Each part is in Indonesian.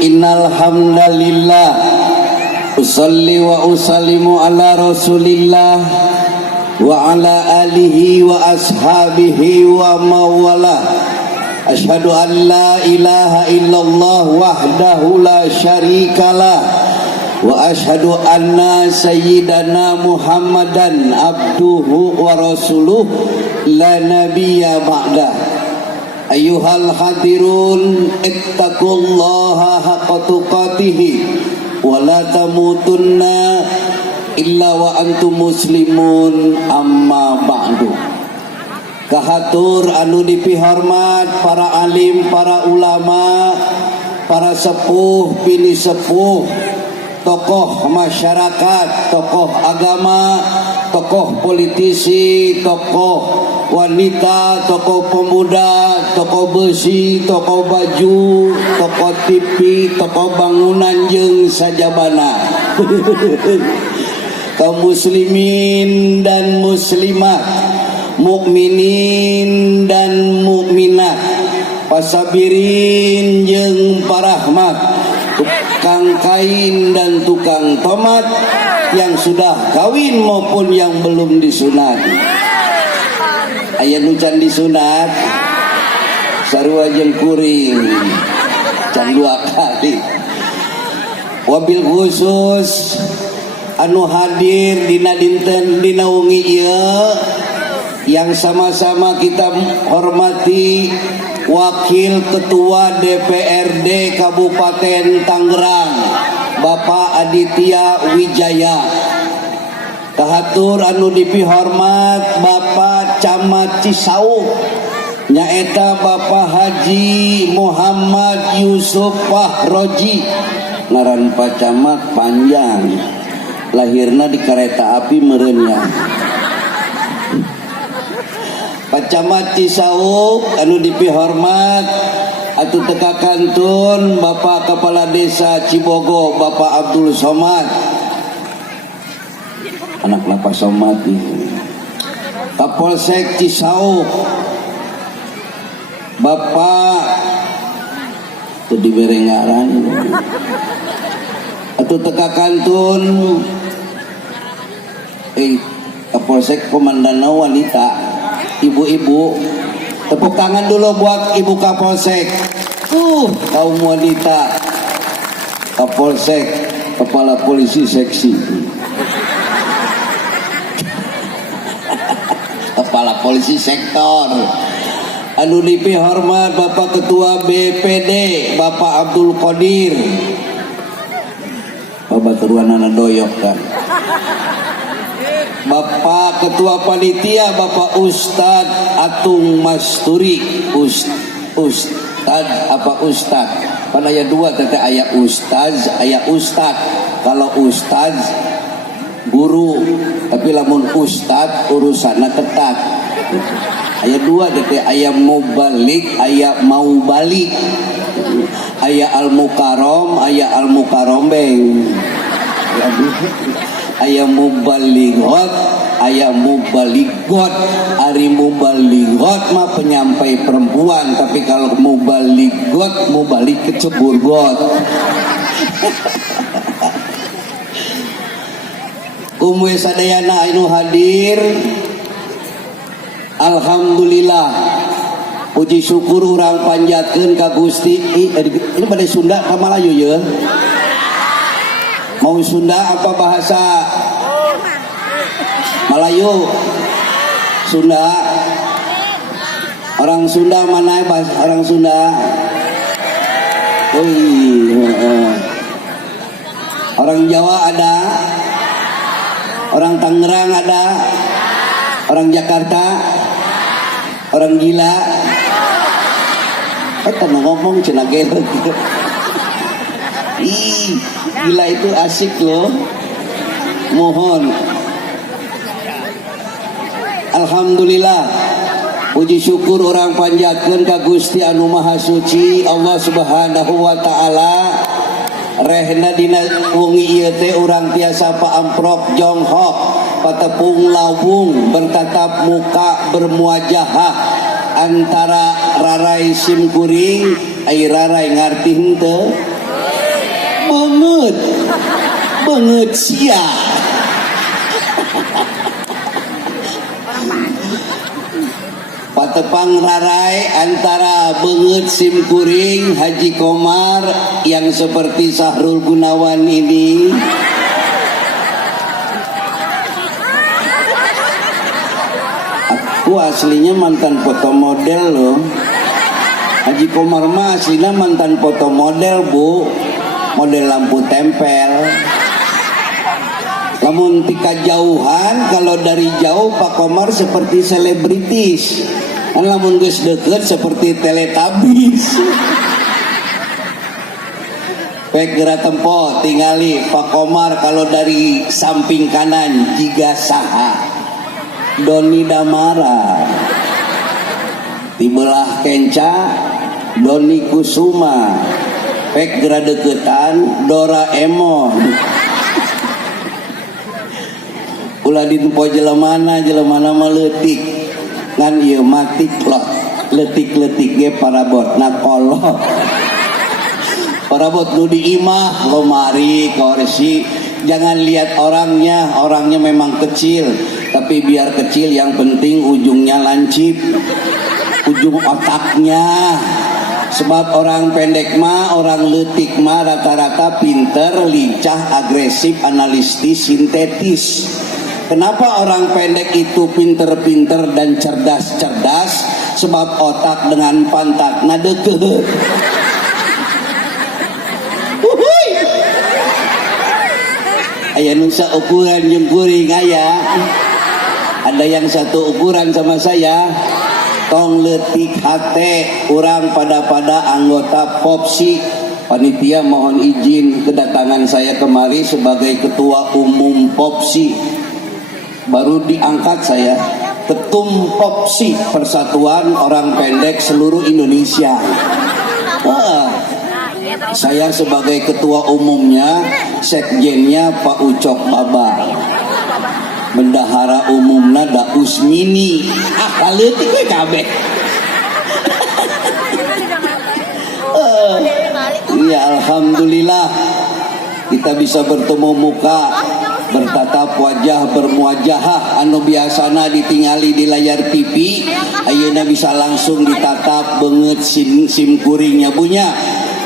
Innal hamdalillah usalli wa usallimu ala rasulillah wa ala alihi wa ashabihi wa mawala. Asyhadu an la ilaha illallah wahdahu la syarikalah wa asyhadu anna sayyidana Muhammadan abduhu wa rasuluh la nabiyya ba'dah. Ayyuhal hadirun ittaqullaha haqqa tuqatih wa la tamutunna illa wa antum muslimun amma ba'du. Kahatur anu dipihormat para alim, para ulama, para sepuh, bini sepuh, tokoh masyarakat, tokoh agama, tokoh politisi, tokoh wanita, tokoh pemuda, tokoh besi, tokoh baju, tokoh TV, tokoh bangunan jeung sajabana. Kaum muslimin dan muslimat, mukminin dan mukminat, pasabirin jeung parahmat, tukang kain dan tukang tomat, yang sudah kawin maupun yang belum disunat. Aya nu can disunat sarua jeung kuring can 2 kali. Wabil khusus anu hadir dina dinten dina wengi ieu yang sama-sama kita hormati Wakil Ketua DPRD Kabupaten Tangerang Bapak Aditya Wijaya. Kahatur anu dipihormat Bapak Camat Cisauk nyaeta Bapak Haji Muhammad Yusuf Fahroji. Ngaran Pak Camat panjang, lahirna di kereta api merenya. Pak Camat Cisauk anu dipihormat atuh teka kantun Bapak Kepala Desa Cibogo Bapak Abdul Somad, anak lapas Somad nih. Kapolsek Cisauk Bapak itu diberengaran atau teka kantun Kapolsek Komandan wanita, ibu-ibu tepuk tangan dulu buat ibu Kapolsek. Kaum wanita Kapolsek, kepala polisi seksi, kepala polisi sektor. Anu dipihormat Bapak Ketua BPD Bapak Abdul Qadir. Bapak turunan doyok kan. Bapak Ketua Panitia Bapak Ustadz Atung Masturi. Ustadz apa Ustadz? Kan aya 2 tete, aya Ustadz, aya Ustadz. Kalau Ustadz guru, tapi lamun Ustadz urusanna ketat. Aya 2 tete, aya mubalik, aya mau balik. Aya al-mukarom, aya al-mukarombeng. Aya mubalighot, aya mubalighot. Ari mubalighot mah penyampai perempuan, tapi kalau mubalighot mubalik kecebur got. Umwe sadayana anu hadir, alhamdulillah, puji syukur urang panjatkeun ka Gusti. Ini pada Sunda ka Malayu ya? Mau Sunda apa bahasa Melayu? Sunda. Orang Sunda mana bahasa orang Sunda? Orang Jawa ada, orang Tangerang ada, orang Jakarta, orang gila. Karena ngomong cina gelek. Ih, gila itu asik loh. Mohon. Alhamdulillah. Puji syukur orang panjatkeun ka Gusti anu Maha Suci Allah Subhanahu wa taala. Rehna dina wengi ieu teh urang tiasa paamprok jonghok patepung lawung bertatap muka bermuajahah antara rarai simkuring ai rarai ngarti henteu banget sia patepang rarai antara benget simkuring Haji Komar yang seperti Sahrul Gunawan ini. Aku aslinya mantan foto model loh. Haji Komar mah aslinya mantan foto model bu, model lampu tempel. Namun tika jauhan, kalau dari jauh Pak Komar seperti selebritis, namun geus deket seperti Teletubbies. Baik gerak tempo tingali Pak Komar kalau dari samping kanan jiga saha Doni Damara, di belah kenca Doni Kusuma, baik gerak deketan Doraemon. Ulah di tempo jelemana meletik ngan ieu matik loh letik-letik ge parabot nakolot parabot nu diimah lomari korsi. Jangan lihat orangnya memang kecil, tapi biar kecil yang penting ujungnya lancip, ujung otaknya. Sebab orang pendek mah, orang letik mah rata-rata pinter, lincah, agresif, analitis, sintetis. Kenapa orang pendek itu pinter-pinter dan cerdas-cerdas? Sebab otak dengan pantatna deket. Aya nusa ukuran jeung kuring aya. Ada yang satu ukuran sama saya. Tong leutik hate urang pada anggota Popsi. Panitia mohon izin kedatangan saya kemari sebagai ketua umum Popsi. Baru diangkat saya ketum Popsi, Persatuan Orang Pendek Seluruh Indonesia. Wah, saya sebagai ketua umumnya, sekjennya Pak Ucok Baba, bendahara umumna Da Usmini. Kaleutik we kabeh. Ya alhamdulillah kita bisa bertemu muka, bertatap wajah, bermuajahah anu biasana ditingali di layar TV, ayeuna bisa langsung ditatap beungeut sim kuringnya punya.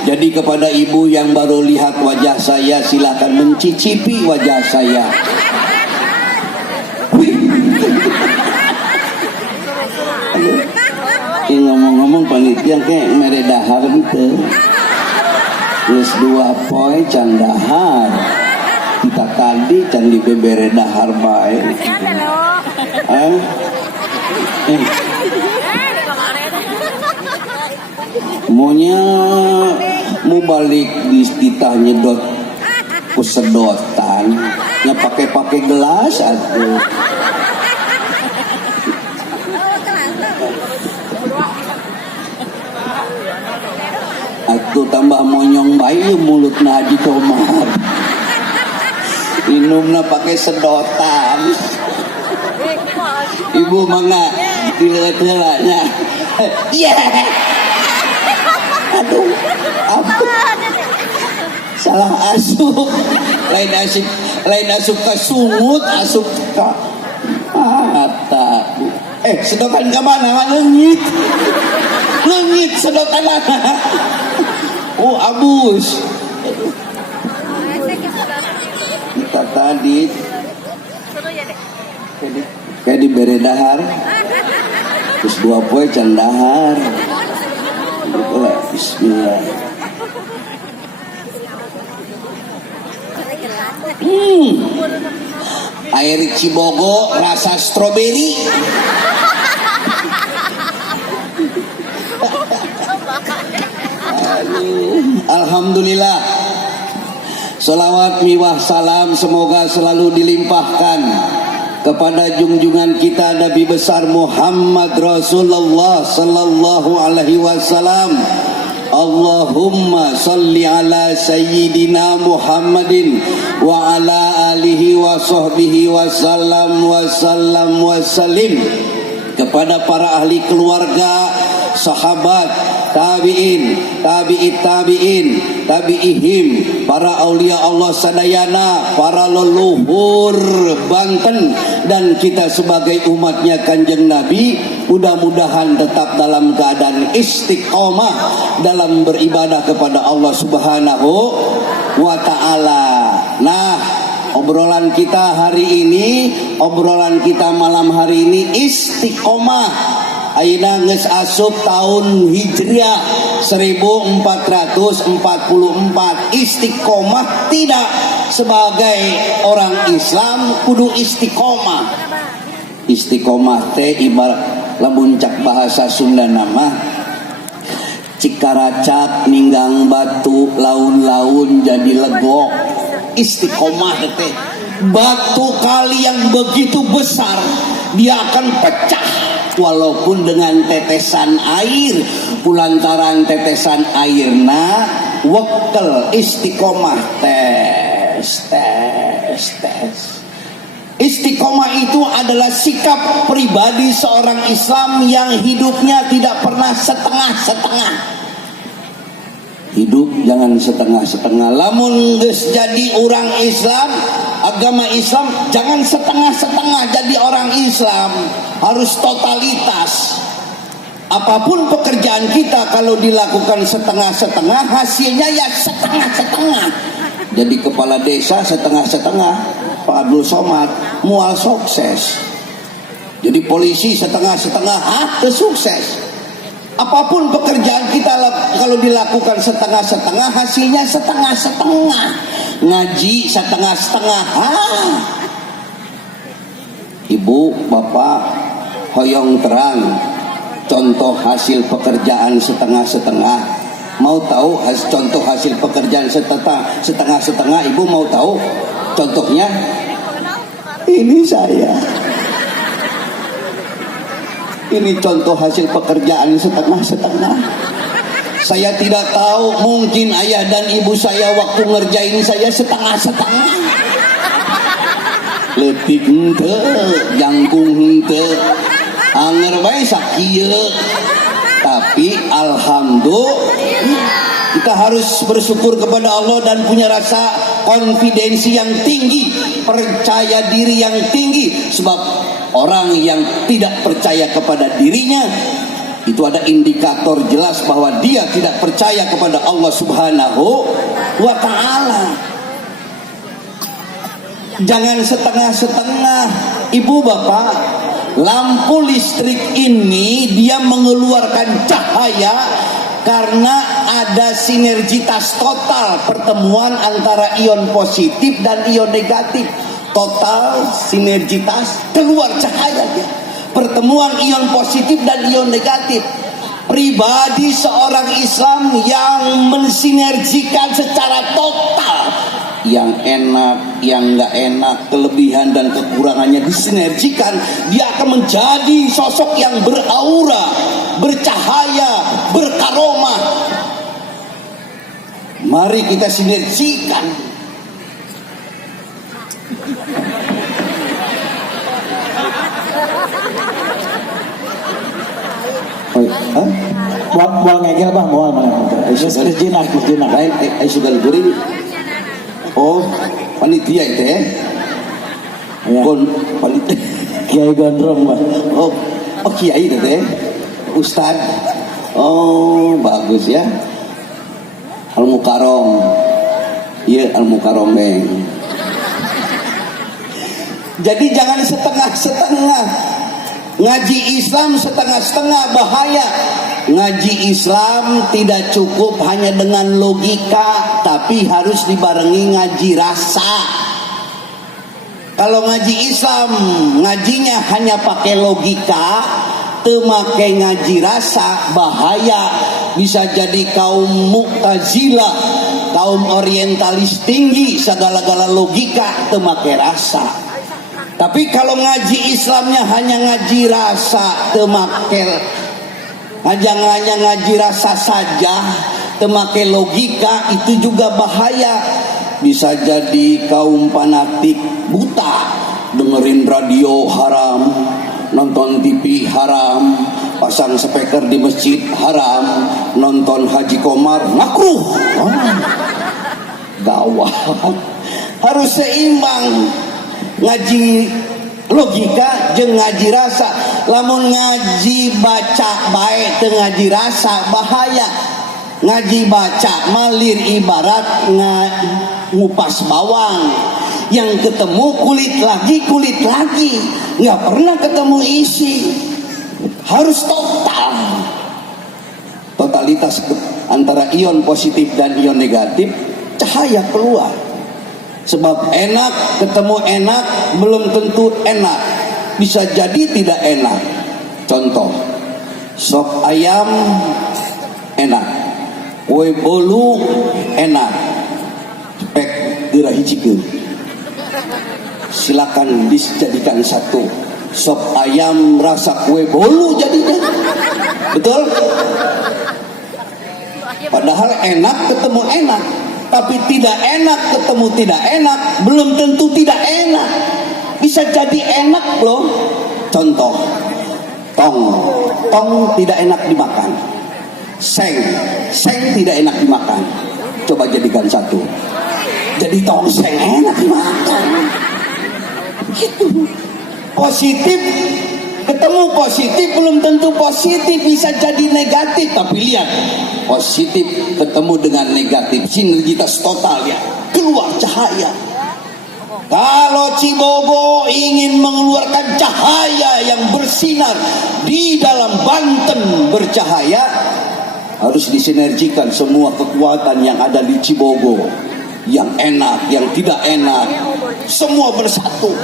Jadi kepada ibu yang baru lihat wajah saya, silakan mencicipi wajah saya. Ngomong-ngomong panitia kayak meredahar gitu. Terus 2 poin candahar. Kita tadi can dibebere dahar bae. Maunya mau balik di titah nyedot kusedotan nya pakai gelas atuh. Atuh tambah monyong bayi mulutna Haji Komar. Minumna pakai sedotan. Ibu mangga dileut-leulanya. Aduh, apa? Salah asup. Lain asup ka sungut, asup ka mata. Sedotan ke mana? Leungit sedotan mana? Oh, abus. Kita tadi kayak diberi dahar. Terus 2 poe can dahar. Bismillah. Air Cibogo rasa stroberi. Alhamdulillah. Salawat miwah salam semoga selalu dilimpahkan kepada junjungan kita Nabi besar Muhammad Rasulullah sallallahu alaihi wasallam. Allahumma salli ala sayyidina Muhammadin wa ala alihi wa sahbihi wa sallam wa sallim. Kepada para ahli keluarga, sahabat, tabi'in, tabi'ihim, para aulia Allah sadayana, para leluhur Banten, dan kita sebagai umatnya Kanjeng Nabi, mudah-mudahan tetap dalam keadaan istiqomah dalam beribadah kepada Allah Subhanahu wa ta'ala. Nah, obrolan kita hari ini, obrolan kita malam hari ini istiqomah. Aina geus asup tahun Hijriah 1444. Istiqomah tidak, sebagai orang Islam kudu istiqomah. Istiqomah teh ibarat lamun cak bahasa Sunda nama cikaracak ninggang batu laun-laun jadi legok. Istiqomah teh batu kali yang begitu besar dia akan pecah walaupun dengan tetesan air, kulantaran tetesan airna wekel. Istiqomah tes. Istiqomah itu adalah sikap pribadi seorang Islam yang hidupnya tidak pernah setengah-setengah. Hidup jangan setengah-setengah. Lamun geus jadi orang Islam, agama Islam, jangan setengah-setengah jadi orang Islam, harus totalitas. Apapun pekerjaan kita kalau dilakukan setengah-setengah, hasilnya ya setengah-setengah. Jadi kepala desa setengah-setengah, Pak Abdul Somad mual sukses. Jadi polisi setengah-setengah, sukses. Apapun pekerjaan kita kalau dilakukan setengah-setengah, hasilnya setengah-setengah. Ngaji setengah-setengah. Ibu, bapak, hoyong terang contoh hasil pekerjaan setengah-setengah. Mau tahu contoh hasil pekerjaan setengah-setengah? Ibu mau tahu contohnya? Ini saya. Ini contoh hasil pekerjaan setengah-setengah. Saya tidak tahu, mungkin ayah dan ibu saya waktu ngerjain saya setengah-setengah. Letik hente, jangkung hente, anger bae sakieu. Tapi alhamdulillah kita harus bersyukur kepada Allah dan punya rasa konfidensi yang tinggi, percaya diri yang tinggi. Sebab orang yang tidak percaya kepada dirinya, itu ada indikator jelas bahwa dia tidak percaya kepada Allah Subhanahu wa ta'ala. Jangan setengah-setengah. Ibu bapak, lampu listrik ini dia mengeluarkan cahaya karena ada sinergitas total pertemuan antara ion positif dan ion negatif. Total sinergitas, keluar cahaya dia. Pertemuan ion positif dan ion negatif. Pribadi seorang Islam yang mensinergikan secara total, yang enak, yang nggak enak, kelebihan dan kekurangannya disinergikan, dia akan menjadi sosok yang beraura, bercahaya, berkaromah. Mari kita sinergikan. Buang ngegel bah, buang mana? Jinak. Lain, ayo sudah guring. Oh, panitia itu ya? Panitia. Kiai Gondrong bah. Oh kiai itu ya? Ustad. Oh bagus ya. Al Mukarrom. Iya Al Mukarrom. Jadi jangan setengah-setengah. Ngaji Islam setengah-setengah bahaya. Ngaji Islam tidak cukup hanya dengan logika, tapi harus dibarengi ngaji rasa. Kalau ngaji Islam, ngajinya hanya pakai logika, temakai ngaji rasa, bahaya. Bisa jadi kaum Mu'tazilah, kaum orientalis tinggi, segala-gala logika, temakai rasa. Tapi kalau ngaji Islamnya hanya ngaji rasa, temakai hanya ngaji rasa saja, temakai logika, itu juga bahaya. Bisa jadi kaum fanatik buta, dengerin radio haram, nonton TV haram, pasang speaker di masjid haram, nonton Haji Komar makruh. Gawat. Harus seimbang, ngaji logika jeung ngaji rasa. Lamun ngaji baca bae teu ngaji rasa bahaya. Ngaji baca malir ibarat ngupas bawang, yang ketemu kulit lagi, nggak pernah ketemu isi. Harus totalitas antara ion positif dan ion negatif, cahaya keluar. Sebab enak ketemu enak belum tentu enak, bisa jadi tidak enak. Contoh, sop ayam enak, kue bolu enak, spek geura hijikeun. Silakan dijadikan satu, sop ayam rasa kue bolu jadinya. Betul? Padahal enak ketemu enak, tapi tidak enak ketemu tidak enak belum tentu tidak enak. Bisa jadi enak loh. Contoh, tong tidak enak dimakan. Seng tidak enak dimakan. Coba jadikan satu, jadi tongseng enak dimakan. Gitu. Positif ketemu positif belum tentu positif, bisa jadi negatif. Tapi lihat, positif ketemu dengan negatif, sinergitas total ya, keluar cahaya. Kalau Cibogo ingin mengeluarkan cahaya yang bersinar di dalam Banten bercahaya, harus disinergikan semua kekuatan yang ada di Cibogo, yang enak, yang tidak enak, semua bersatu.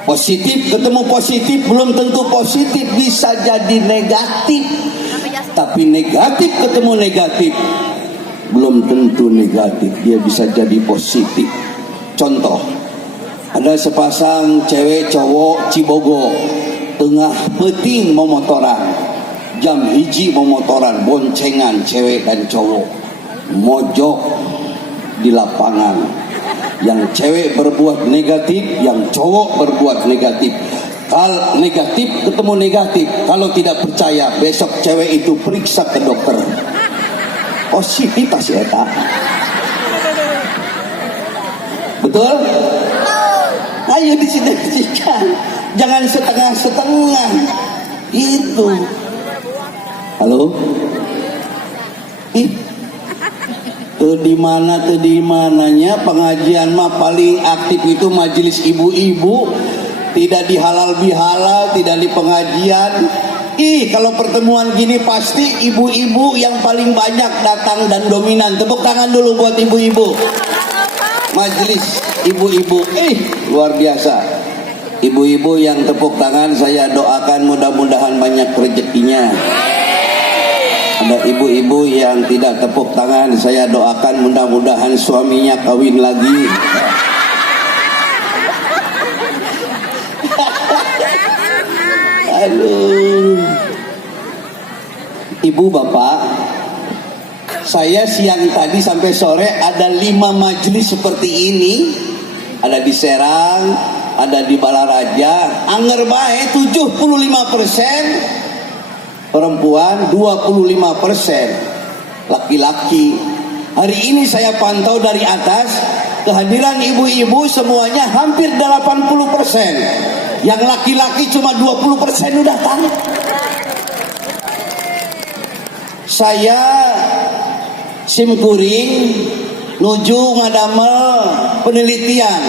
Positif ketemu positif belum tentu positif, bisa jadi negatif. Tapi negatif ketemu negatif belum tentu negatif, dia bisa jadi positif. Contoh, ada sepasang cewek cowok Cibogo, tengah peting memotoran, jam hiji memotoran, boncengan cewek dan cowok, mojok di lapangan. Yang cewek berbuat negatif, yang cowok berbuat negatif. Kalau negatif ketemu negatif, kalau tidak percaya besok cewek itu periksa ke dokter. Positif pasti eta. Betul? Ayo disinergikan, jangan setengah-setengah. Itu. Halo? Di mananya pengajian mah paling aktif itu majelis ibu-ibu, tidak di halal bihalal, tidak di pengajian. Kalau pertemuan gini pasti ibu-ibu yang paling banyak datang dan dominan. Tepuk tangan dulu buat ibu-ibu. Majelis ibu-ibu, luar biasa. Ibu-ibu yang tepuk tangan saya doakan mudah-mudahan banyak rezekinya. Ada ibu-ibu yang tidak tepuk tangan, saya doakan mudah-mudahan suaminya kawin lagi. Aduh. Ibu bapak, saya siang tadi sampai sore ada 5 majelis seperti ini. Ada di Serang, ada di Balaraja. Anger bae 75% perempuan, 25% laki-laki. Hari ini saya pantau dari atas, kehadiran ibu-ibu semuanya hampir 80%. Yang laki-laki cuma 20% udah datang. Saya simkuring nuju ngadamel penelitian,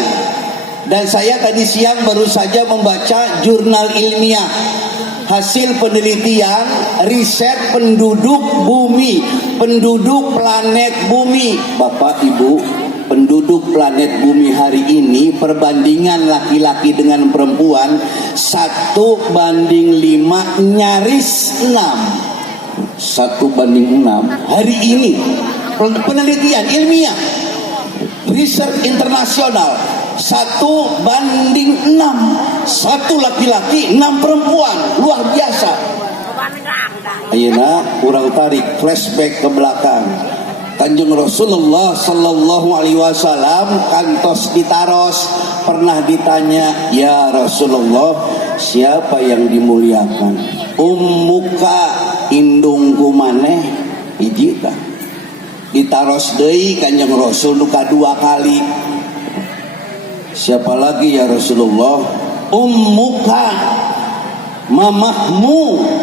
dan saya tadi siang baru saja membaca jurnal ilmiah hasil penelitian riset penduduk bumi, penduduk planet bumi. Bapak Ibu, penduduk planet bumi hari ini, perbandingan laki-laki dengan perempuan 1:5, nyaris 6. 1:6 hari ini, penelitian ilmiah, research internasional, 1:6, 1 laki-laki 6 perempuan, luar biasa. Ayeuna urang tarik flashback ke belakang. Kanjeng Rasulullah sallallahu alaihi wasallam kantos ditaros, pernah ditanya, "Ya Rasulullah, siapa yang dimuliakan? Ummuka, indungku maneh?" Hiji tah. Ditaros deui Kanjeng Rasul duka 2 kali. "Siapa lagi ya Rasulullah?" "Ummuka, mamahmu."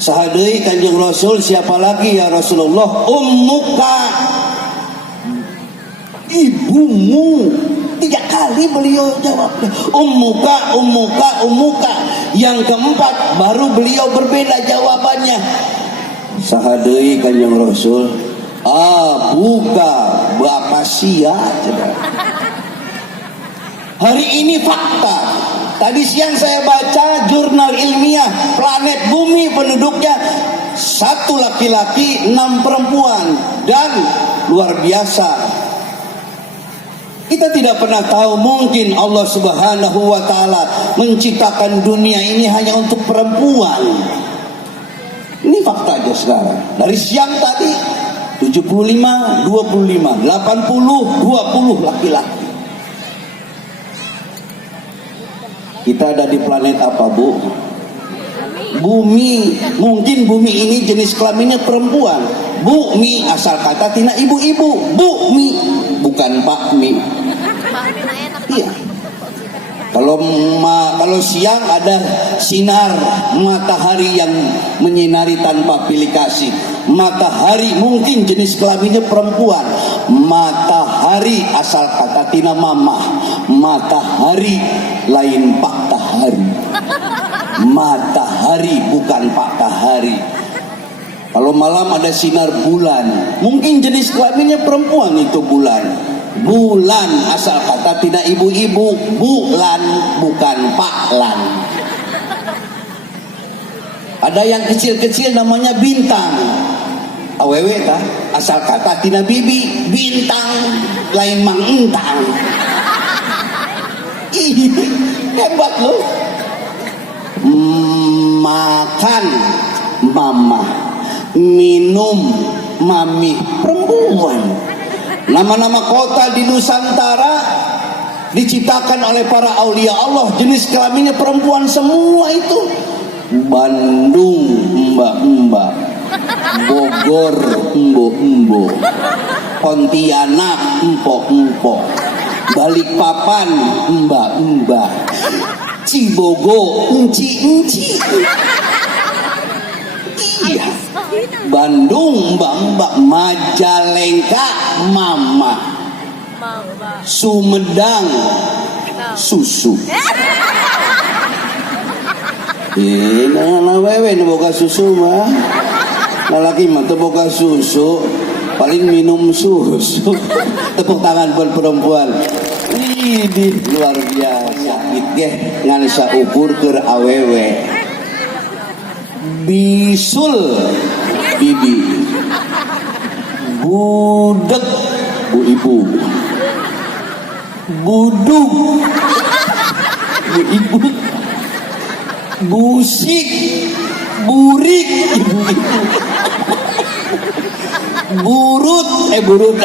Sahadei Kanjeng Rasul, "Siapa lagi ya Rasulullah?" "Ummuka, ibumu." 3 kali beliau jawab, "Ummuka, ummuka, ummuka." Yang keempat baru beliau berbeda jawabannya. Sahadei Kanjeng Rasul, "Abuka, bapak sia." Hari ini fakta. Tadi siang saya baca jurnal ilmiah, planet bumi penduduknya 1 laki-laki 6 perempuan, dan luar biasa. Kita tidak pernah tahu, mungkin Allah Subhanahu wa taala menciptakan dunia ini hanya untuk perempuan. Ini fakta aja sekarang. Dari siang tadi 75, 25, 80, 20 laki-laki. Kita ada di planet apa, Bu? Bumi. Mungkin bumi ini jenis kelaminnya perempuan. Bumi asal kata tina ibu-ibu. Bumi, bukan Pak Mi. Iya. Kalau siang ada sinar matahari yang menyinari tanpa pilih kasih. Matahari mungkin jenis kelaminnya perempuan. Matahari asal kata tina mamah. Matahari lain Pak Tahari. Matahari bukan Pak Tahari. Kalau malam ada sinar bulan, mungkin jenis kelaminnya perempuan itu bulan. Bulan asal kata tidak ibu-ibu, bulan bukan paklan. Ada yang kecil-kecil namanya bintang. Awewe tah asal kata tina bibi, bintang lain mang entang. Ih, hebat loh. Makan mama, minum mami, perempuan. Nama-nama kota di Nusantara diciptakan oleh para aulia Allah, jenis kelaminnya perempuan semua itu. Bandung mbak-mbak, Bogor embo-embo, Pontianak empok-empok, Balikpapan mbak-mbak, Cibogo enci-enci. Iya. Bandung mbak-mbak, Majalengka mama, Sumedang susu. Nah wewe nu boga susu mah, lalaki mah teu boga susu, paling minum susu. Tepuk tangan buat perempuan. Ini luar biasa. Itgeh ngan saukur keur awewe. Bisul bibi, budek bu ibu, buduk bu ibu, busik burik ibu-ibu, burut burut.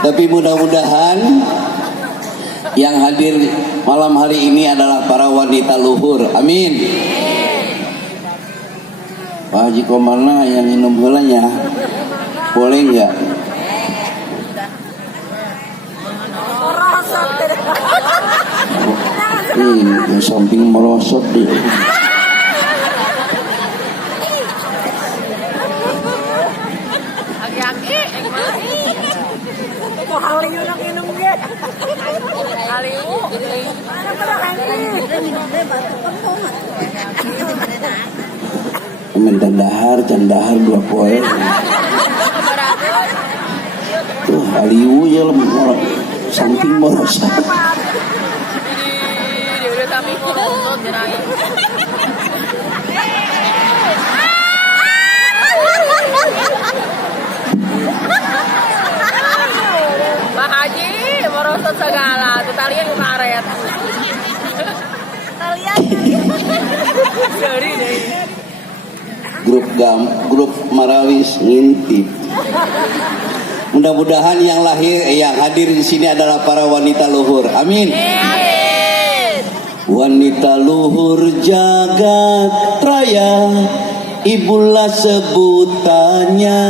Tapi mudah-mudahan yang hadir malam hari ini adalah para wanita luhur. Amin. Pak Haji Komana yang minum gulanya boleh nggak? Ini samping merosot dia. Minta candahar 2 poe. Tuh aliu ya orang samping boros. Dia udah tapi ngorot jenayah. Pak Haji merosot segala, tuh talian karet. Talian. Sorry deh. Grup Marawis ngintip. Mudah-mudahan yang hadir di sini adalah para wanita luhur. Amin. Amin. Wanita luhur jagat raya, ibulah sebutannya,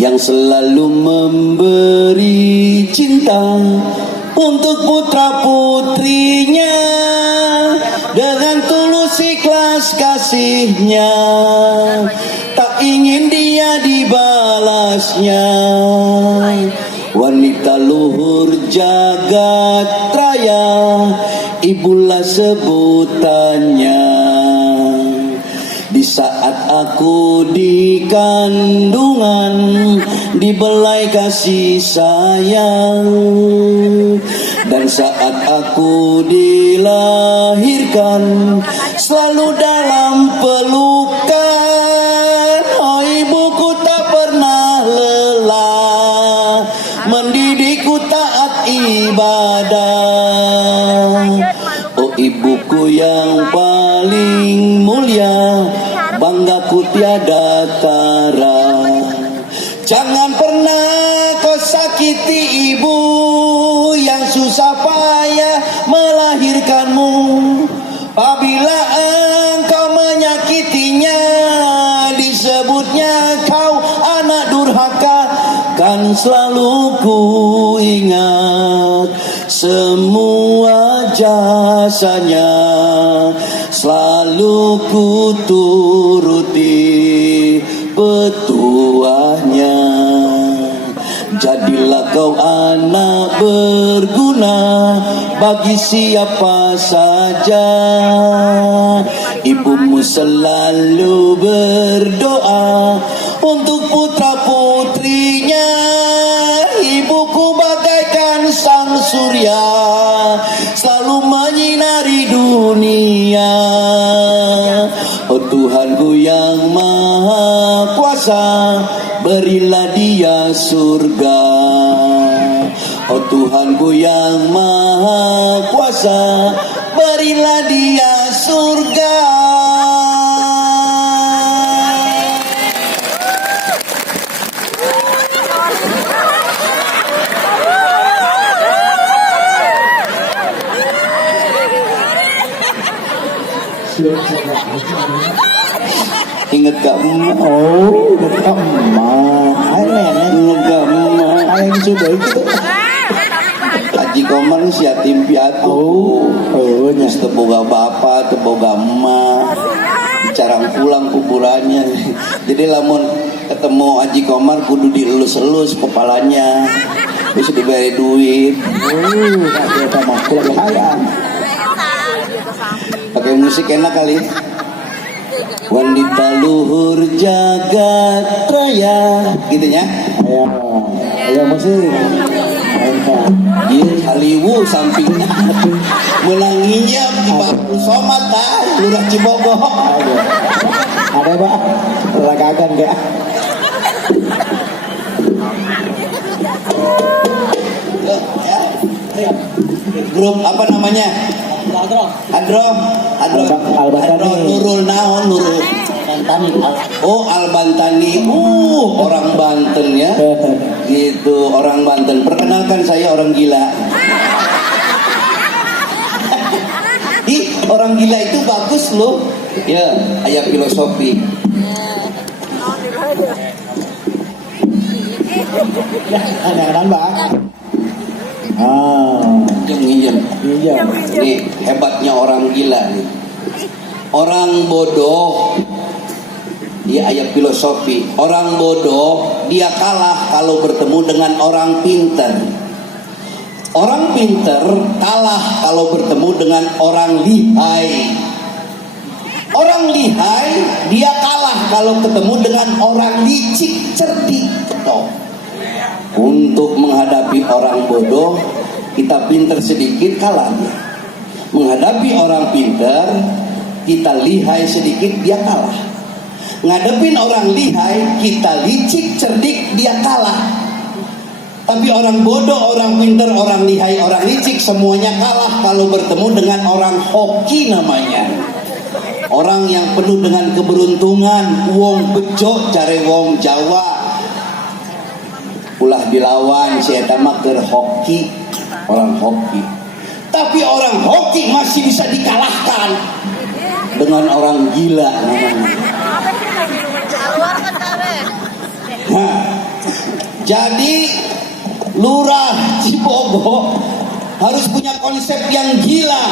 yang selalu memberi cinta untuk putra putrinya, dengan tulus ikhlas kasihnya, tak ingin dia dibalasnya. Wanita luhur jagat raya, ibulah sebutannya. Di saat aku di kandungan, dibelai kasih sayang, dan saat aku dilahirkan, selalu dalam pelukan. Oh ibuku tak pernah lelah, mendidikku taat ibadah. Oh ibuku yang paling mulia, banggaku tiada tara. Jangan pernah kau sakiti ibu yang susah payah melahirkanmu. Apabila engkau menyakitinya, disebutnya kau anak durhaka. Kan selalu ku ingat semua jasanya, selalu ku turuti petuahnya. Jadilah kau anak berguna bagi siapa saja. Ibumu selalu berdoa untuk putra putrinya. Ibuku bagaikan sang surya, selalu menyinari dunia. Oh Tuhanku yang maha kuasa, berilah dia surga. Oh Tuhanku yang maha kuasa, berilah dia surga. Ingat gak emak? Oh, dekat emak. Ayo Ingat gak emak? yang sudah itu. Haji Komar si yatim piatu. Terus teboga bapak, teboga emak. Carang pulang kuburannya. Jadi lamun ketemu Haji Komar kudu dielus-elus kepalanya. Terus diberi duit. Dia sama pulang bahaya. Pakai musik enak kali. Wanita luhur jagat raya, gitu ya. Ayo musik. Iya, Haliwu sampingnya menanginya di Bapak Somat Lurah Cibogo. Ada Pak, ragakan gak? Grup apa namanya? Adro Nurul naon Nurul Oh Al-Bantani. Orang Banten ya. Gitu, orang Banten. Perkenalkan saya orang gila. Orang gila itu bagus loh. Ya, ayat filosofi. Ada Mbak. Minjem. Iya. Nih hebatnya orang gila nih. Orang bodoh dia ayat filosofi. Orang bodoh dia kalah kalau bertemu dengan orang pintar. Orang pintar kalah kalau bertemu dengan orang lihai. Orang lihai dia kalah kalau ketemu dengan orang licik, cerdik. Toh. Untuk menghadapi orang bodoh, kita pinter sedikit kalah dia. Menghadapi orang pinter, kita lihai sedikit dia kalah. Ngadepin orang lihai, kita licik, cerdik, dia kalah. Tapi orang bodoh, orang pinter, orang lihai, orang licik, semuanya kalah kalau bertemu dengan orang hoki namanya. Orang yang penuh dengan keberuntungan, wong bejo cari wong Jawa. Ulah dilawan si eta mah keur hoki, orang hoki. Tapi orang hoki masih bisa dikalahkan dengan orang gila namanya. Nah, jadi lurah Cibogo harus punya konsep yang gila,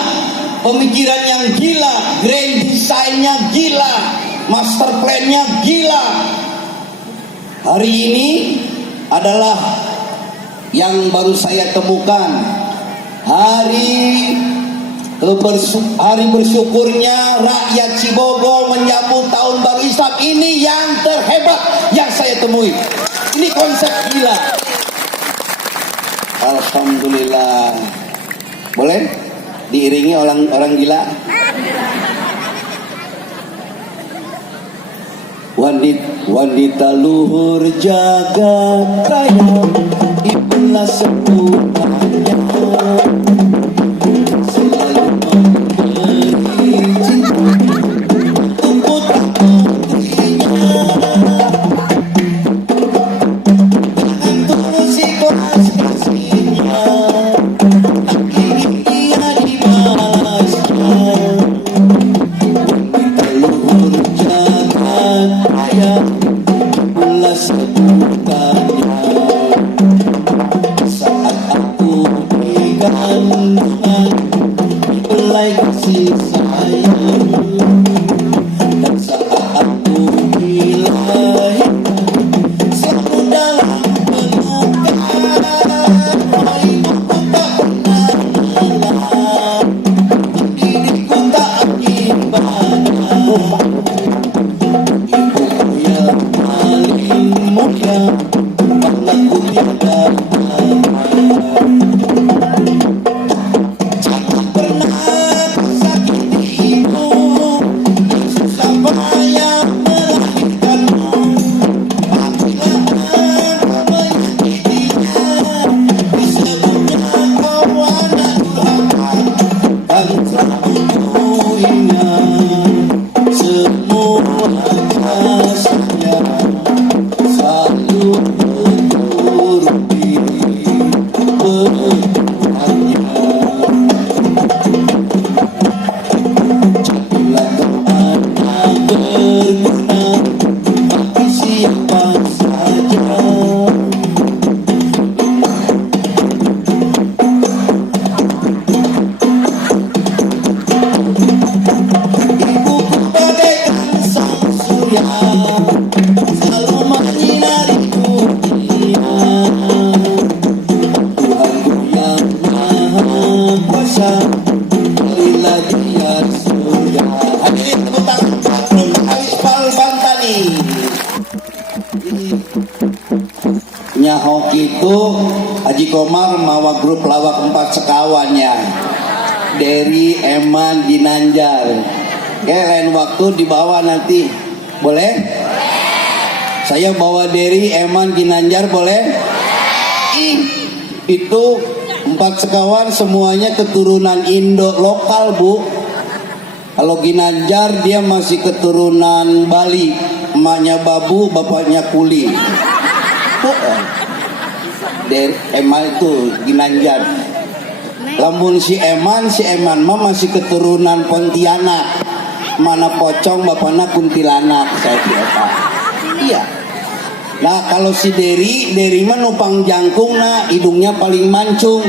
pemikiran yang gila, grand design-nya gila, master plan-nya gila. Hari ini adalah yang baru saya temukan, hari bersyukurnya rakyat Cibogo menyambut tahun baru Islam. Ini yang terhebat yang saya temui. Ini konsep gila. Alhamdulillah. Boleh diiringi orang gila? Wanita luhur jagat raya, ibulah semuanya, selalu memberi cinta untuk putra-putrinya. Dengan tulus ikhlas kasihnya, ia dibalasnya. Wanita luhur jagat raya, ibulah sebutannya. Saat aku digandungan belai kasih sayang, dan saat aku dilahirkan selalu dalam pelukan. Ibuku tak pernah lelah, diriku tak ibadah. Ibuku yang paling mulia, banggaku tiada jangan pernah sakiti ibu yang susah payah melahirkanmu. Apabila engkau menyakitinya, disebutnya kau anak durhaka. Dan selalu ku ingat semua jasanya, selalu menuruti perintahnya. Jadilah kau anak berguna bagi siapa saja. Ibuku bagaikan sang surya, selalu menyinari dunia. Tuhanku yang maha kuasa, berilah dia surga. Hadirin tepuk tangan untuk Awispal Bantani. Nyahok itu Haji Komar mawa grup lawak 4 sekawannya, Derry, Eman, Ginanjar. Oke, lain waktu dibawa nanti. Boleh? Saya bawa Derry, Eman, Ginanjar boleh? Itu 4 sekawan semuanya keturunan Indo lokal, Bu. Kalau Ginanjar dia masih keturunan Bali, emaknya Babu, bapaknya Kuli. Eman itu Ginanjar. Lamun si Eman mah masih keturunan Pontianak, mana Pocong bapaknya Kuntilanak. Saya kira. Iya. Nah kalau si Derry mah nupang jangkung, nah hidungnya paling mancung.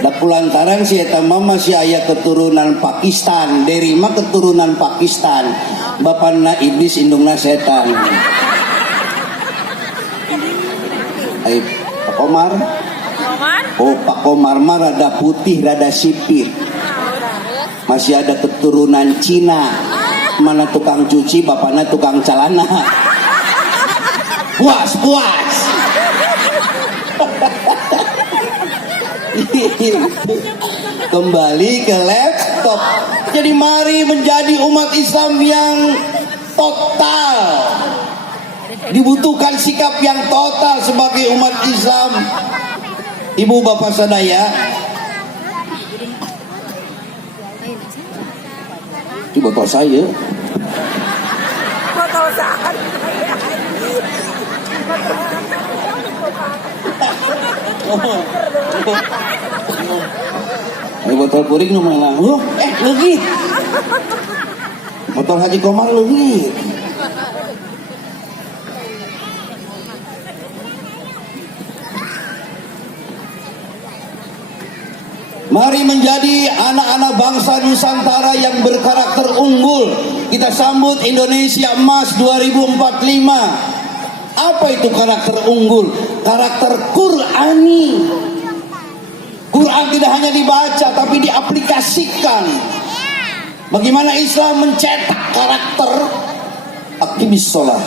Da kulantaran si eta mah masih aya keturunan Pakistan. Derry mah keturunan Pakistan, bapakna iblis indungna setan. Ai Pak Komar. Oh Pak Komar mah rada putih, rada sipit. Masih ada keturunan Cina. mana tukang cuci, bapaknya tukang celana. Puas. Kembali ke laptop. Jadi mari menjadi umat Islam yang total. Dibutuhkan sikap yang total sebagai umat Islam. Ibu bapak sadaya, itu botol saya. Botol saat. Ini botol puring namanya. Legit. Botol Haji Komar legit. Mari menjadi anak-anak bangsa Nusantara yang berkarakter unggul. Kita sambut Indonesia Emas 2045. Apa itu karakter unggul? Karakter Qur'ani. Quran tidak hanya dibaca tapi diaplikasikan. Bagaimana Islam mencetak karakter? Aqimis sholah.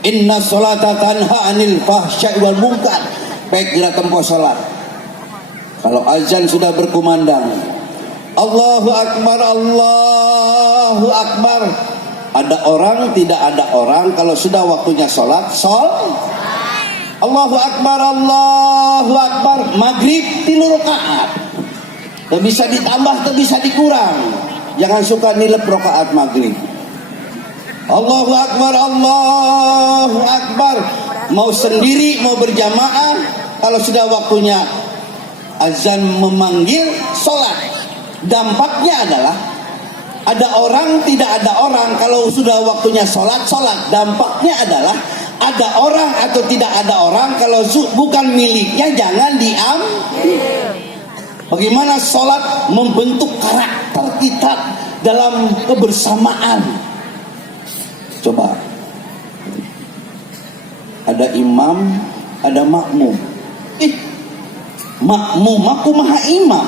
Inna sholata tanha anil fahsya'i wal munkar. Baik gerak tempo sholat. Kalau azan sudah berkumandang, Allahu Akbar, Allahu Akbar. Ada orang, tidak ada orang. Kalau sudah waktunya sholat, Allahu Akbar, Allahu Akbar. Maghrib 3 rakaat. Tak bisa ditambah, tak bisa dikurang. Jangan suka nilep rakaat maghrib. Allahu Akbar, Allahu Akbar. Mau sendiri, mau berjamaah. Kalau sudah waktunya azan memanggil, sholat. Dampaknya adalah ada orang, tidak ada orang. Kalau sudah waktunya sholat. Dampaknya adalah ada orang atau tidak ada orang. Kalau bukan miliknya jangan diambil. Bagaimana sholat membentuk karakter kita dalam kebersamaan. Coba, ada imam, ada makmum. Makmum, aku maha imam.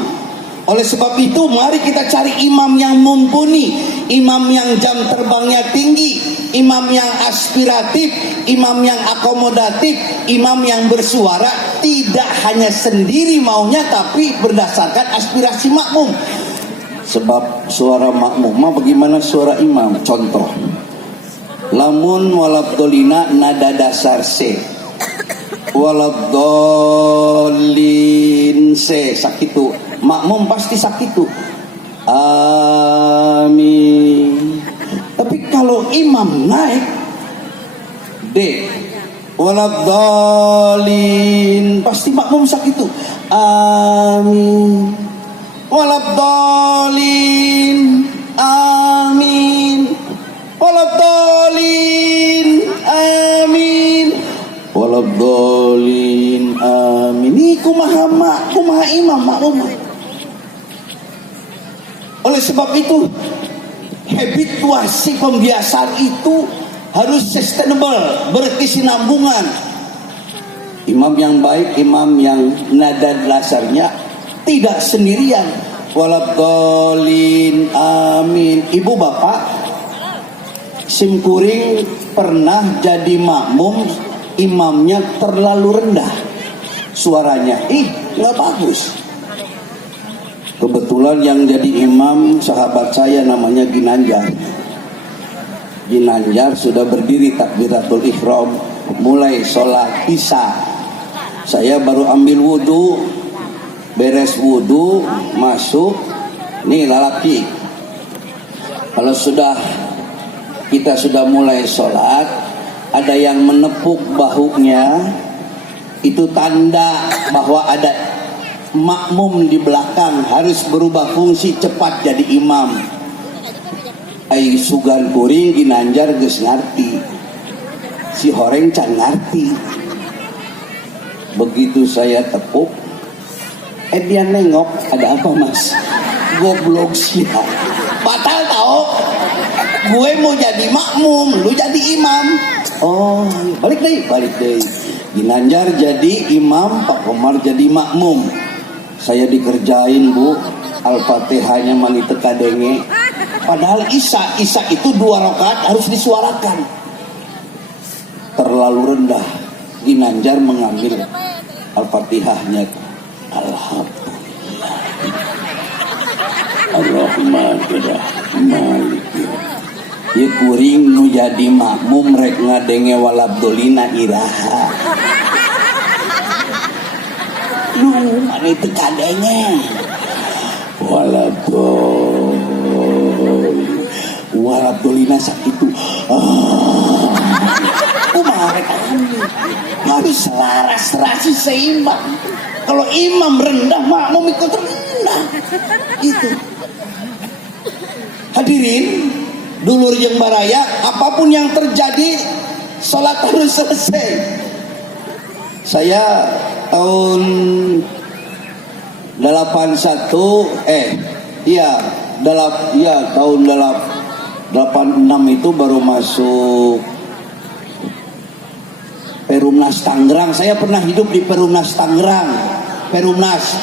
Oleh sebab itu mari kita cari imam yang mumpuni, imam yang jam terbangnya tinggi, imam yang aspiratif, imam yang akomodatif, imam yang bersuara tidak hanya sendiri maunya tapi berdasarkan aspirasi makmum. Sebab suara makmum bagaimana suara imam? Contoh, lamun walabdolina nada dasar C, waladolin C sakitu, makmum pasti sakitu. Amin. Tapi kalau imam naik D, waladolin, pasti makmum sakitu. Amin. Waladolin, amin. Waladolin, amin. Waladolin, amin. Ini kumaha imam makmum. Oleh sebab itu habituasi pembiasaan itu harus sustainable, berkesinambungan. Imam yang baik, imam yang nada dasarnya tidak sendirian. Waladolin, amin. Ibu bapak, simkuring pernah jadi makmum, imamnya terlalu rendah suaranya, nggak bagus. Kebetulan yang jadi imam sahabat saya namanya Ginanjar. Ginanjar sudah berdiri takbiratul ihram, mulai sholat isya. Saya baru ambil wudhu, beres wudhu, masuk. Nih lalaki, kalau kita sudah mulai sholat, ada yang menepuk bahunya, itu tanda bahwa ada makmum di belakang, harus berubah fungsi cepat jadi imam. Ai sugan kuring Ginanjar geus ngarti, si horeng can ngarti. Begitu saya tepuk, dia nengok, ada apa mas? Goblok siapa? Batal tau, gue mau jadi makmum, lu jadi imam. Oh, balik deh. Ginanjar jadi imam, Pak Komar jadi makmum. Saya dikerjain bu, Al-Fatihahnya mani teka denge. Padahal Isya itu 2 rakaat harus disuarakan. Terlalu rendah. Ginanjar mengambil Al-Fatihahnya. Alhamdulillah. Ar-Rahman ya kuring nu jadi makmum rek ngadenge walabdolina iraha. Nu mana itu kadenge walabdolina sakitu. Kumaha rek harus selaras serasi seimbang. Kalau imam rendah makmum ikut rendah. Itu. Hadirin, dulur jeung baraya, apapun yang terjadi, sholat harus selesai. Saya tahun 81, tahun 86 itu baru masuk Perumnas Tangerang. Saya pernah hidup di Perumnas Tangerang.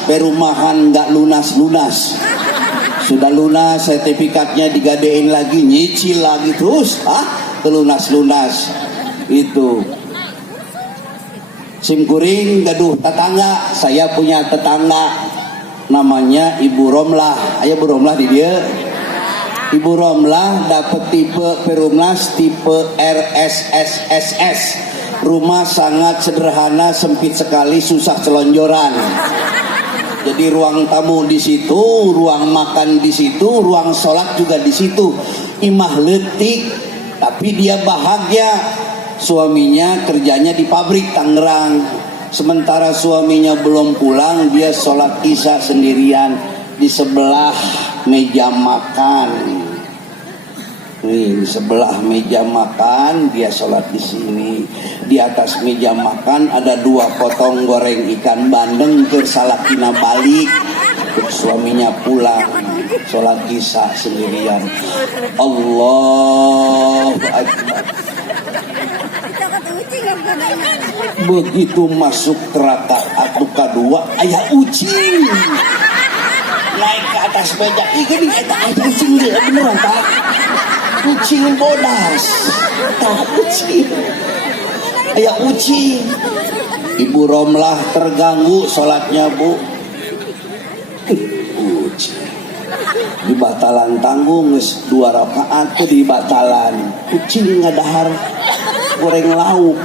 Perumahan nggak lunas. Sudah lunas, sertifikatnya digadein lagi, nyicil lagi terus, lunas itu. Simkuring gaduh tetangga. Saya punya tetangga namanya Ibu Romlah. Aya Bu Romlah di dia. Ibu Romlah dapat tipe Perumnas tipe RSSSS. Rumah sangat sederhana, sempit sekali, susah selonjoran. Jadi ruang tamu di situ, ruang makan di situ, ruang sholat juga di situ. Imah letik, tapi dia bahagia. Suaminya kerjanya di pabrik Tangerang. Sementara suaminya belum pulang, dia sholat isya sendirian di sebelah meja makan. Nih, di sebelah meja makan dia sholat di sini. Di atas meja makan ada 2 potong goreng ikan bandeng ke salakina balik. Suaminya pulang sholat isya sendirian. Allahu Akbar. Begitu masuk rakaat kedua, aya ucing naik ke atas meja. Gini eta ucing dia beneran tak? Kucing bodas, tak kucing. Aya ucing. Ibu Romlah terganggu sholatnya Bu. Ucing. Di batalan tanggung 2 rakaat tuh di batalan. Kucing ngadahar goreng lauk.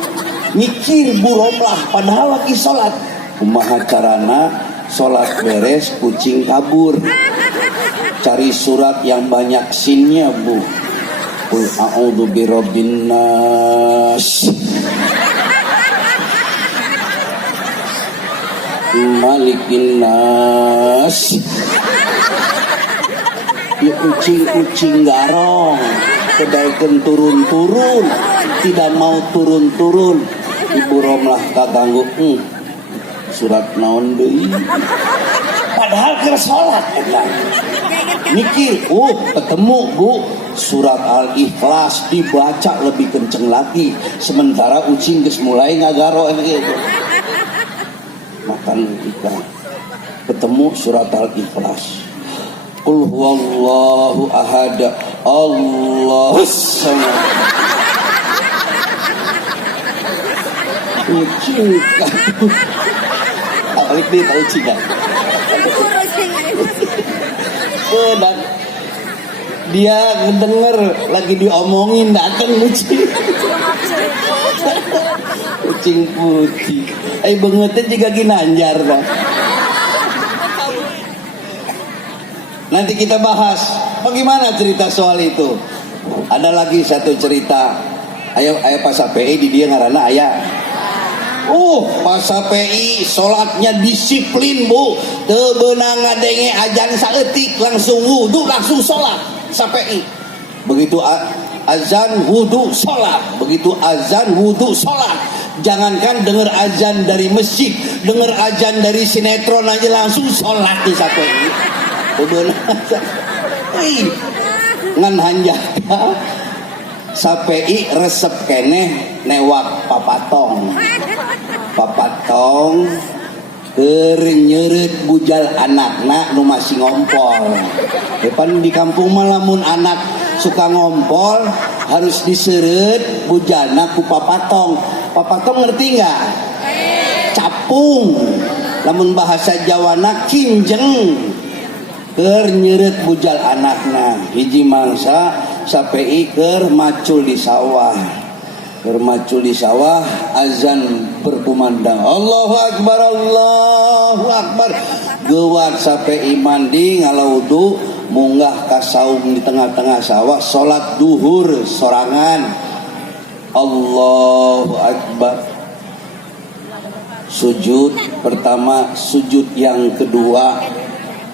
Mikir Bu Romlah padahal lagi sholat. Kumaha carana sholat beres kucing kabur. Cari surat yang banyak sinnya Bu. Qul a'udzu birabbin nas malikin nas. Ya kucing garong kedaikeun turun-turun, tidak mau turun-turun. Ibu Romlah kaganggu surat naon deui. Padahal keur salat eta. Mikir, ketemu Bu, surat Al-Ikhlas dibaca lebih kenceng lagi. Sementara ucing geus mulai ngagaro gitu. Makan ikan. Ketemu surat Al-Ikhlas. Qul huwallahu ahad, Allahus samad. Ucing balik deh tahu cina. Dan dia ngedenger lagi diomongin, dateng ucing. Ucing putih. Bengetnya juga Ginanjar dah. Nanti kita bahas bagaimana cerita soal itu. Ada lagi satu cerita. Ayo pas PI di dia ngarana aya. Pas PI sholatnya disiplin Bu. Teu beunang ngadenge ajan saeutik langsung wudu langsung sholat PI. Begitu azan wudu sholat. Begitu azan wudu sholat. Jangankan dengar azan dari masjid, dengar azan dari sinetron aja langsung sholat di PI. Ngan hanjaka SPI resep keneh newak papatong nyeret bujal anakna nu masih ngompol. Depan di kampung malamun anak suka ngompol harus diseret bujalna ku papatong. Papatong ngerti nggak? Capung. Lamun bahasa Jawana kinjeng. Nyeret bujal anakna. Hiji mangsa sapei keur macul di sawah. Bermacul di sawah, azan berkumandang. Allahu Akbar, Allahu Akbar. Gewat sampai mandi ngalaudu munggah ka saung di tengah-tengah sawah, salat duhur sorangan. Allahu Akbar. Sujud pertama, sujud yang kedua,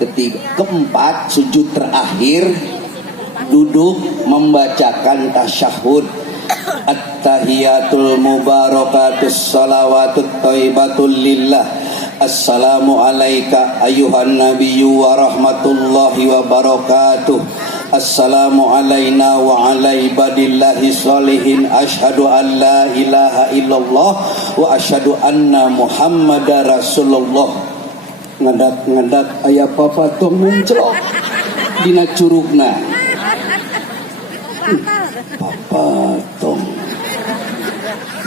ketiga, keempat, sujud terakhir, duduk membacakan tasyahud. At-tahiyatul mubarakatus salawatut thayyibatul lillah. Assalamu alayka ayuhan nabiyyu wa rahmatullahi wa barakatuh. Assalamu alayna wa ala ibadillahi salihin. Ashhadu an la ilaha illallah wa ashhadu anna muhammadar rasulullah. Ngadak-ngadak aya papatong muncul dina curugna. Papatong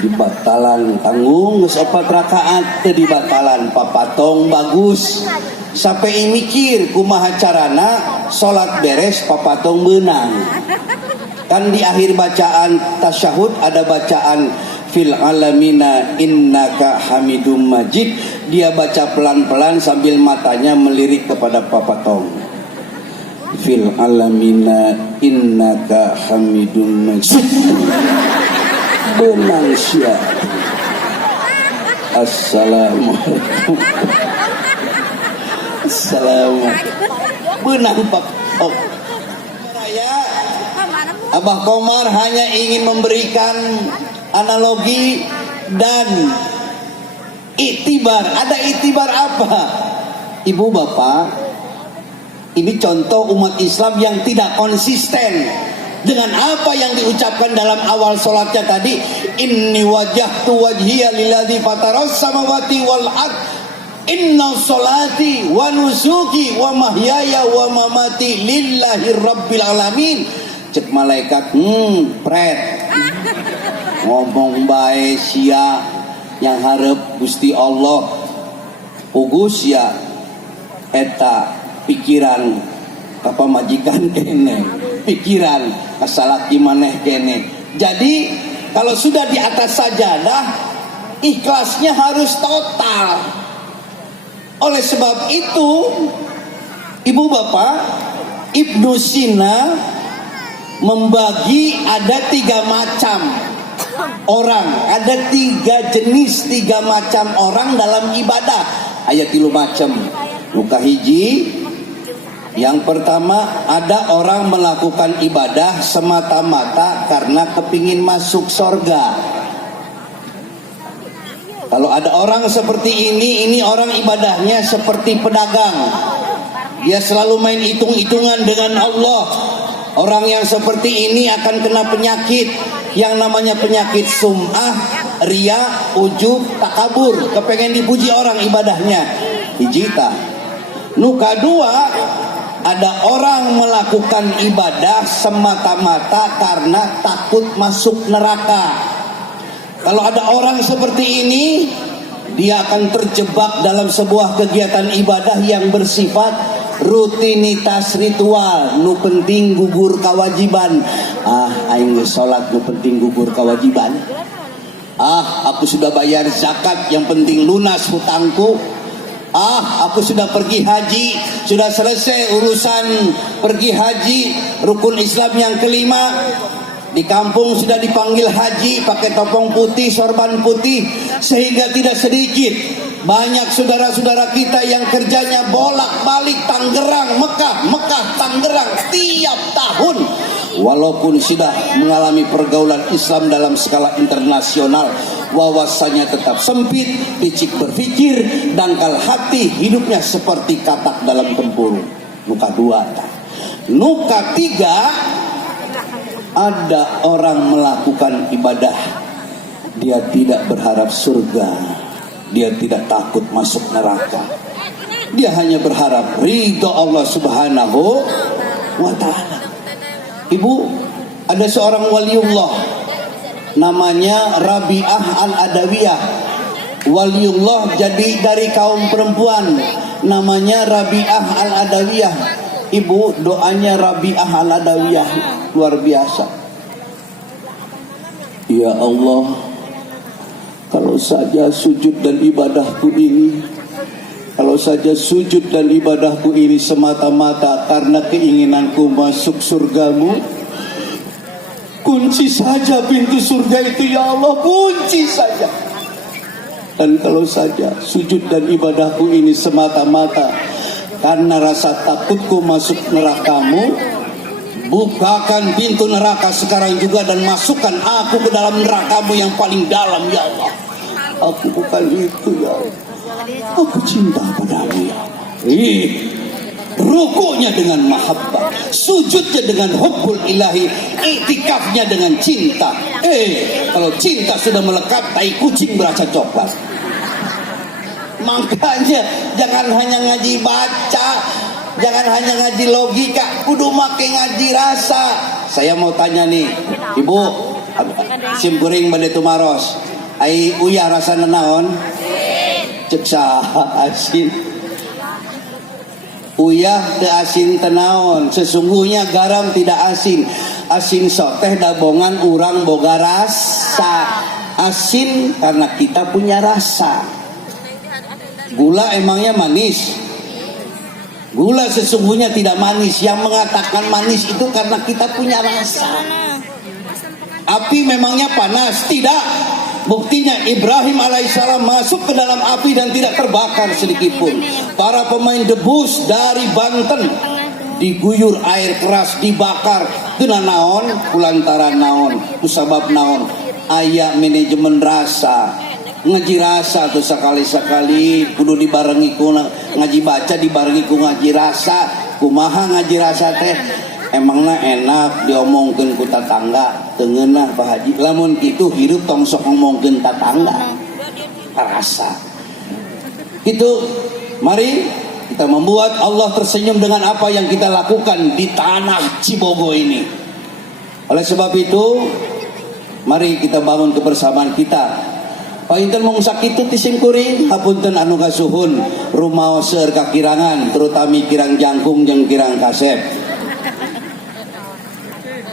di batalan tanggung geus 4 rakaat teu di batalan papatong bagus sampai mikir kumaha carana salat beres papatong beunang. Kan di akhir bacaan tasyahud ada bacaan fil alamina innaka hamidum majid. Dia baca pelan-pelan sambil matanya melirik kepada papatong. Fil alamina innaka hamidun majid. Benang sia. Assalamualaikum. Assalamualaikum. Benang pak. Oh. Saya Abah Komar hanya ingin memberikan analogi dan iktibar. Ada iktibar apa? Ibu bapak, ini contoh umat Islam yang tidak konsisten dengan apa yang diucapkan dalam awal sholatnya tadi. Inni wajjahtu wajhiya lilladzi fataras samawati wal ard. Inna sholati wa nusuki wa mahyaya wa mamati lillahi rabbil alamin. Cek malaikat, pret ngomong bae sia yang harap Gusti Allah ugus ya eta pikiran apa majikan kene, pikiran kasalaki maneh kene. Jadi kalau sudah di atas sajadah, ikhlasnya harus total. Oleh sebab itu, ibu bapak, Ibnu Sina membagi ada 3 macam orang, ada 3 jenis, 3 macam orang dalam ibadah. Aya 3 macam. Luka hiji. Yang pertama, ada orang melakukan ibadah semata-mata karena kepingin masuk surga. Kalau ada orang seperti ini orang ibadahnya seperti pedagang. Dia selalu main hitung-hitungan dengan Allah. Orang yang seperti ini akan kena penyakit yang namanya penyakit sum'ah, ria, ujub, takabur, kepengen dipuji orang ibadahnya. Hijita. Nuka dua, ada orang melakukan ibadah semata-mata karena takut masuk neraka. Kalau ada orang seperti ini, dia akan terjebak dalam sebuah kegiatan ibadah yang bersifat rutinitas ritual. Nu penting gugur kewajiban. Aing geus salat nu penting gugur kewajiban. Aku sudah bayar zakat yang penting lunas hutangku. Aku sudah pergi haji, sudah selesai urusan pergi haji, rukun Islam yang kelima. Di kampung sudah dipanggil haji pakai topeng putih, sorban putih, sehingga tidak sedikit banyak saudara-saudara kita yang kerjanya bolak-balik Tangerang, Mekah, Tangerang tiap tahun. Walaupun sudah mengalami pergaulan Islam dalam skala internasional, wawasannya tetap sempit, picik berpikir, dangkal hati, hidupnya seperti katak dalam tempurung. Nuka dua. Nuka tiga, ada orang melakukan ibadah, dia tidak berharap surga, Dia tidak takut masuk neraka. Dia hanya berharap ridho Allah Subhanahu wa ta'ala. Ibu, ada seorang waliullah namanya Rabi'ah al-Adawiyah. Waliullah jadi dari kaum perempuan, namanya Rabi'ah al-Adawiyah. Ibu, doanya Rabi'ah al-Adawiyah luar biasa. Ya Allah, kalau saja sujud dan ibadahku ini, kalau saja sujud dan ibadahku ini semata-mata karena keinginanku masuk surgamu, kunci saja pintu surga itu ya Allah, kunci saja. Dan kalau saja sujud dan ibadahku ini semata-mata karena rasa takutku masuk nerakamu, bukakan pintu neraka sekarang juga dan masukkan aku ke dalam nerakamu yang paling dalam ya Allah. Aku bukan itu ya Allah, aku cinta padamu ya Allah. Rukuknya dengan mahabbah, sujudnya dengan hubbul ilahi, iktikafnya dengan cinta. Kalau cinta sudah melekat, tai kucing berasa coklat. Makanya jangan hanya ngaji baca, jangan hanya ngaji logika, kudu make ngaji rasa. Saya mau tanya nih, Ibu, sim kuring bade tumaros, ai uyah rasana naon? Cek saha asin. Uyah teu asin tenaon, sesungguhnya garam tidak asin. Asin sok teh dabongan urang boga rasa. Asin karena kita punya rasa. Gula emangnya manis? Gula sesungguhnya tidak manis. Yang mengatakan manis itu karena kita punya rasa. Api memangnya panas? Tidak. Buktinya Ibrahim alaihissalam masuk ke dalam api dan tidak terbakar sedikitpun. Para pemain debus dari Banten diguyur air keras, dibakar. Teu naon, kulantaran naon, kusabab naon, aya manajemen rasa. Ngaji rasa tuh sekali-sekali kudu dibarengi ku ngaji baca, dibarengi ku ngaji rasa. Kumaha ngaji rasa teh? Emangna enak diomongkeun ku tatangga, teu ngeunah Pak Haji. Lamun kitu hirup tong sok ngomongkeun tatangga. Rasa. Itu mari kita membuat Allah tersenyum dengan apa yang kita lakukan di tanah Cibogo ini. Oleh sebab itu, mari kita bangun kebersamaan kita. Painten mung sakitu ti simkuring, hapunten anu kasuhun rumaos seueur kakirangan, terutami kirang jangkung jeung kirang kasep.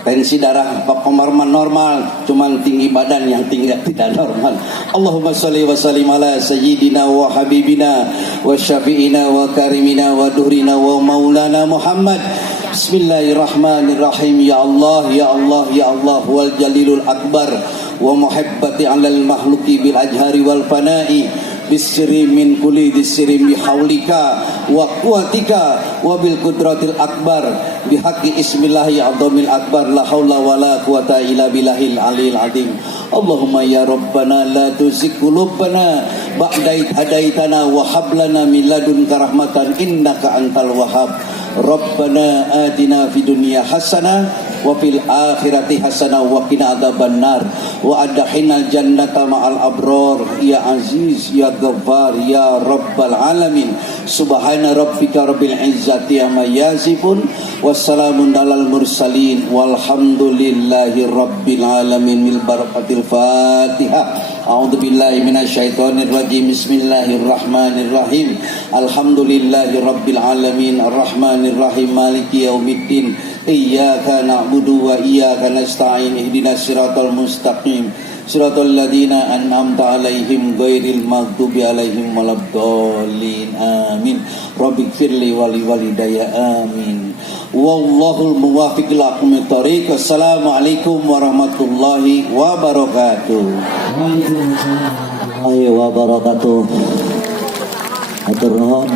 Tensi darah Pak Komarman normal, cuman tinggi badan yang tidak normal. Allahumma sholli wa sallim ala sayyidina wa habibina wa syafi'ina wa karimina wa duhrina wa maulana Muhammad. Bismillahirrahmanirrahim. Ya Allah, ya Allah, ya Allah, wal jalilul akbar wa muhibbati alal makhluki bil ajhari wal fana'i bisri min kulli disri bihaulika wa quwwatika wa bil qudratil akbar bihaqqi ismillahi azamil akbar la haula wala quwata illa billahil aliyil azim. Allahumma ya rabbana la tuzigh qulubana ba'da idh hadaitana wa hab lana min ladunka rahmatan innaka antal wahhab. Rabbana atina fid dunya hasanah wa fil akhirati hasanah wa qina adzabannar wa adkhilnal jannata ma'al abrar ya aziz ya ghaffar ya rabbal alamin. Subhana rabbika rabbil izzati amma yasifun wassalamun alal mursalin walhamdulillahi rabbil alamin. Bil barakatil Fatihah. A'udzu billahi minasyaitonir rajim. Bismillahirrahmanirrahim. Alhamdulillahi rabbil alamin arrahmanir rahim maliki yaumiddin. Iyyaka na'budu wa iyyaka nasta'in. Ihdinas siratal mustaqim. Siratal ladzina an'amta 'alaihim ghairil maghdubi 'alaihim waladdallin. Amin. Rabbighfirli wa liwalidayya. Amin. Wallahul muwaffiq ila aqwamit thoriq. Wassalamualaikum warahmatullahi wabarakatuh. Waalaikumsalam warahmatullahi wabarakatuh. Atur nuhun.